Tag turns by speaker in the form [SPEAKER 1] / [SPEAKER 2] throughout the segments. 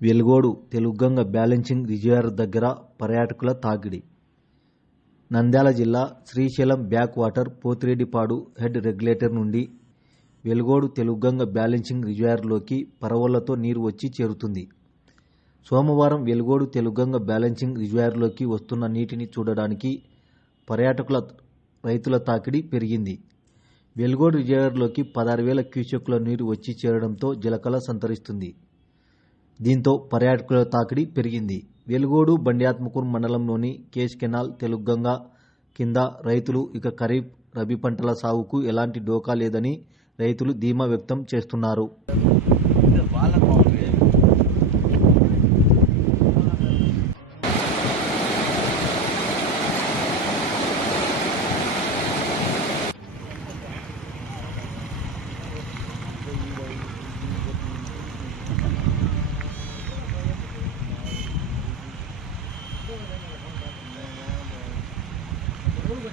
[SPEAKER 1] Velugodu Telugu Ganga balancing reservoir దగ్గర పర్యాటకుల తాకిడి. నంద్యాల జిల్లా Srisailam backwater Pothireddypadu head regulator నుండి వెలుగోడు తెలుగంగ బ్యాలెన్సింగ్ రిజర్వాయర్లోకి పరవళ్ళతో నీరు వచ్చి చేరుతుంది. సోమవారం వెలుగోడు తెలుగుగంగ బ్యాలెన్సింగ్ రిజర్వాయర్లోకి వస్తున్న నీటిని చూడడానికి పర్యాటకుల రైతుల తాకిడి పెరిగింది. వెలుగోడు రిజర్వాయర్లోకి పదహారు వేల క్యూసెక్కుల నీరు వచ్చి చేరడంతో జలకళ సంతరిస్తుంది. దీంతో పర్యాటకుల తాకిడి పెరిగింది. వెలుగోడు బండ్యాత్మకూరు మండలంలోని కేష్ కెనాల్ తెలుగంగా కింద రైతులు ఇక ఖరీఫ్ రబీ పంటల సాగుకు ఎలాంటి డోకా లేదని రైతులు ధీమా వ్యక్తం చేస్తున్నారు.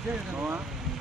[SPEAKER 2] Gracias.